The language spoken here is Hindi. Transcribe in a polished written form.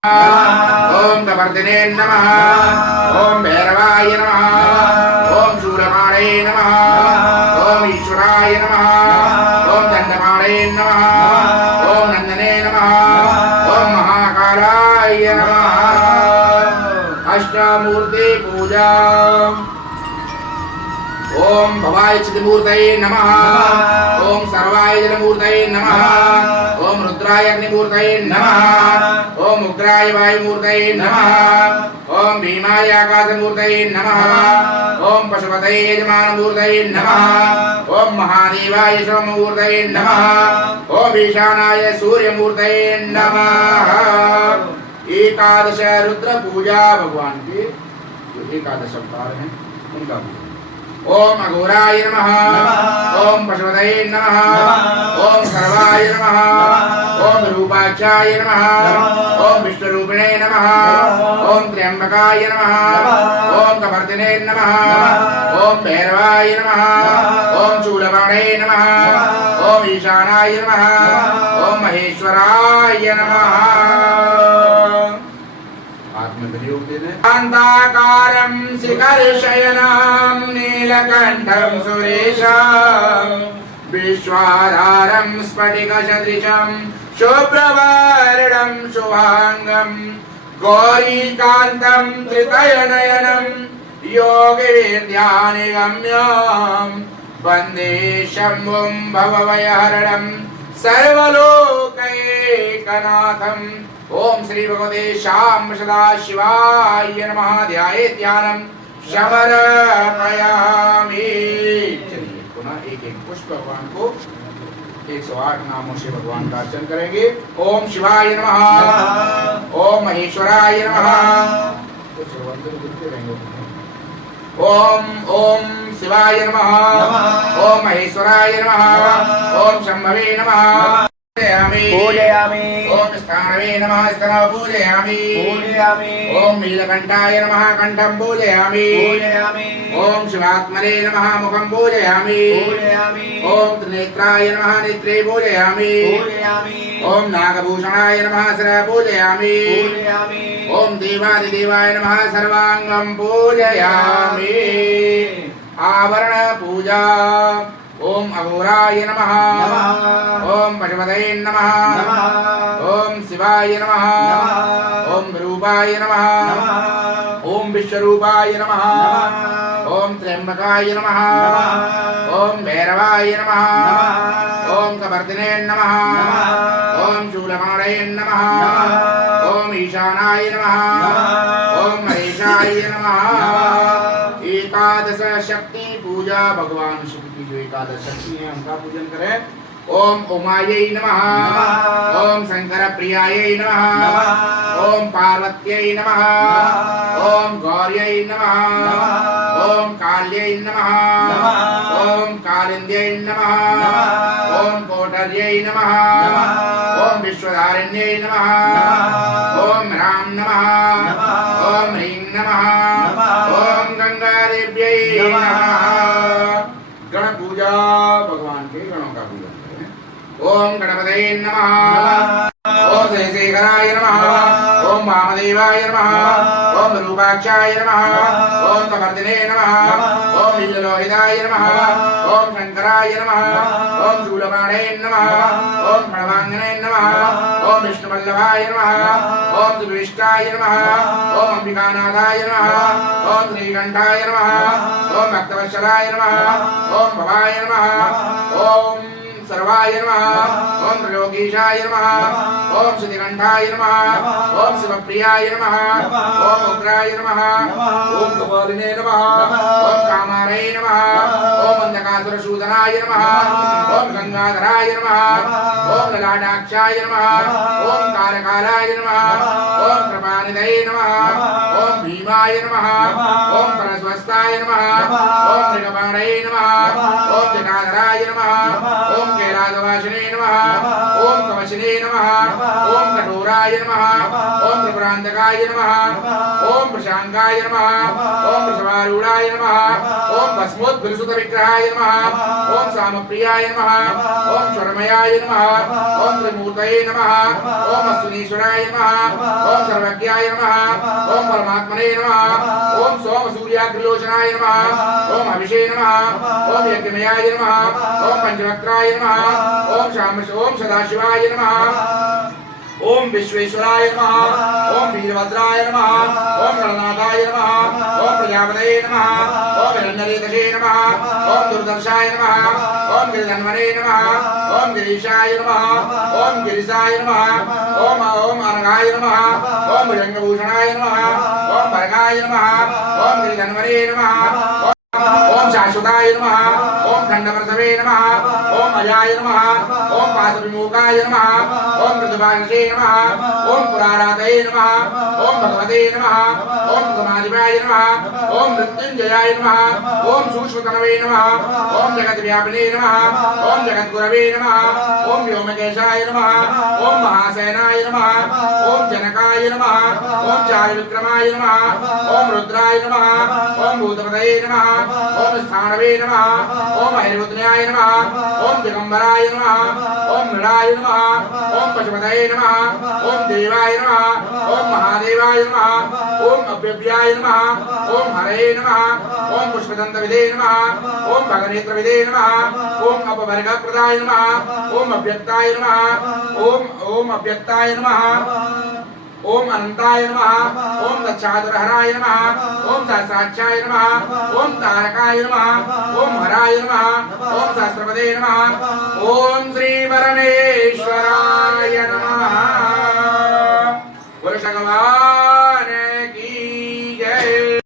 ओम कवर्धिने नमः। ओम भैरवाय नमः। ओम शूलमाणे नमः। ओम ईश्वराय नमः। ओम दंडमाणे नमः। ओम नंदने नमः। ओम महाकालाय नमः। अष्टमूर्ति पूजा। ओम भवाय चिदमूर्तये नमः। ओम सर्वाय जलमूर्तये नमः। ओम रुद्राय अग्निमूर्तये नमः। ओम उग्राय वायुमूर्तये नमः। ओम भीमाय आकाशमूर्तये नमः। ओम पशुपतये यजमानमूर्तये नमः। ओम महादेवाय सोममूर्तये नमः। ओम ईशानाय सूर्यमूर्तये नमः। एकादश रुद्र पूजा भगवान के जो एकादश अवतार हैं उनका पूजा। ओम अघोराय नमः। ओम पशुपतये नमः। ओम सर्वाय नमः। ओम रूपाक्षाय नमः। ओम विष्णुरूपिणे नमः। ओम त्र्यंबकाय नमः। ओम कवर्धिने नमः। ओम भैरवाय नमः। ओम शूलमाणे नमः। ओम ईशानाय नमः। ओम महेश्वराय नमः। शान्ताकारं शिखरशयनं नीलकण्ठं सुरेशं विश्वाधारं स्फटिकसदृशं शुभ्रवर्णं शुभांगं गौरीकान्तं त्रितयनयनं योगिविद्यानिगम्यं वन्दे शम्भुं भवभयहरणं सर्वलोकैकनाथम्। ओम श्री भगवते श्याम सदा शिवाय नमः। ध्याये ध्यानम समर्पयामि। चलिए पुनः एक एक पुष्प भगवान को 108 नामों से भगवान का अर्चन करेंगे। ओम शिवाय नमः। ओम महेश्वराय नमः। ओम ओम शिवाय नमः। ओम महेश्वराय नमः। ओम शंभवे नमः। पूजयामि। ओम स्थानवे नमः। स्थानव पूजयामि। ओम नीलकंठाय नमः। कंठं पूजयामि। ओम शिवात्मने नमः। मुखं पूजयामि। ओम त्रिनेत्राय नमः। नेत्रे पूजयामि। ओम नागभूषणाय नमः। शिरः पूजयामि। ओम देवादिदेवाय नमः। सर्वांगं पूजयामि। आवरण पूजा। ओम अघोराय नमः। ओम पशुपतये नमः। ओम शिवाय नमः। ओम रूपाय नमः। ओम विश्वरूपाय नमः। ओम त्र्यंबकाय नमः। ओम भैरवाय नमः। ओम कवर्धिने नमः। ओम शूलमाणे नमः। ओम ईशानाय नमः। ओम महेशाय नमः। एकादश शक्ति पूजा। भगवान शिव की जो एकादश शक्ति है उनका पूजन करें। ओम उमायै नमः। ओम शंकर प्रियायै नमः। ओम पार्वत्यै नमः। ओम गौर्यै नमः। ओम काल्यै नमः। ओम कालिंद्यै नमः। ओम कोटर्यै नमः। ओम विश्वधारिण्यै नमः। ओम राम नमः। ओम ह्रीं नमः। ओम गंगादेव्यै नमः। गण पूजा। भगवान के गणों का पूजन करें। ओम गणपतये नमः। ओम शेषेखराय नमः। ओम वामदेवाय नमः। ओम रूपाक्षाय नमः। ओम कवर्धिने नमः। ओम नीललोहिताय नमः। ओम शंकराय नमः। ओम शूलमाणे नमः। ओम खड्वांगने नमः। ओम विष्णुवल्लभाय नमः। ओम सुविष्टाय नमः। ओम अंबिकानाथाय नमः। ओम श्रीकंठाय नमः। ओम भक्तवत्सलाय नमः। ओम भवाय नमः। ओम सर्वाय नमः। ओम त्रिलोकीशाय नमः। ओम श्रीकंठाय नमः। ओम शिवप्रियाय नमः। ओम उग्राय नमः। ओम कपालिने नमः। ओम कामारे नमः। ओम अंधकासुरसूदनाय नमः। ओम गंगाधराय नमः। ओम ललाटाक्षाय नमः। ओम कालकालाय नमः। ओम कृपानिधये नमः। ओम भीमाय नमः। ओम परस्वस्ताय नमः। ओम मृगपाणे नमः। ओम जटाधराय नमः। ओम कैलासवासिने नमः। ओम कवचिने नमः। ओम कठोराय नमः। ओम त्रिपुरांतकाय नमः। ओम प्रशांकाय नमः। ओम वृषभारूढ़ाय नमः। ओम भस्मोद्भृसुत विग्रहाय नमः। ओम सामप्रियाय नमः। ओम स्वरमयाय नमः। ओम त्रिमूर्तये नमः। ओम अश्विनीश्वराय नमः। ओम परमेश्वराय नमः ओम परमात्मने नमः ओम सोम सूर्याग्रलोचनाय नमः ओम अभिषे नमः ओम यज्ञमयाय नमः ओम पंचवक्त्राय नमः ओम सदाशिवाय नमः ओम विश्वेश्वराय नमः ओम वीरभद्राय नमः ओम गणनाथाय नमः ओम प्रजापतये नमः ओम हिरण्यरेतसे नमः ओम दुर्दर्शाय नमः ओम गिरिधन्वने नमः ओम गिरीशाय नमः ओम गिरिशाय नमः ओम अनघाय नमः ओम भुजंगभूषणाय नमः ओम भरगाय नमः ओम गिरिधन्वने नमः ओम शाश्वताय नमः ओम खंडप्रसवे नमः ओम अजाय नमः ओम पाशविमुखाय नमः ओम मृदुभाषसे नमः ओम पुरारातये नमः ओम भगवते नमः ओम समाधिपाय नमः ओम मृत्युंजयाय नमः ओम सूक्ष्मतनवे नमः ओम जगद्व्यापिने नमः ओम जगद्गुरवे नमः ओम व्योमकेशाय नमः ओम महासेनाय नमः ओम जनकाय नमः ओम चारुविक्रमाय नमः ओम रुद्राय नमः ओम भूतपतये नमः ओम स्थानवे नमः ओम हैरुद्रयाय नमः ओम दिगंबराय नमः ओम मृडाय नमः ओम पशुपतये नमः ओम देवाय नमः ओम महादेवाय नमः ओम अव्यव्याय नमः ओम हरये नमः ओम पुष्पदन्तविदे नमः ओम भगनेत्रविदे नमः ओम अपवर्गप्रदाय नमः ओम अव्यक्ताय नमः ओम अव्यक्ताय नमः ओम अनंताय नमः ओम दक्षाधुरहराय नमः ओम सहस्राक्षाय नमः ओम तारकाय नमः ओम हराय नमः ओम सहस्रपदे नमः ओम श्री परमेश्वराय नमः।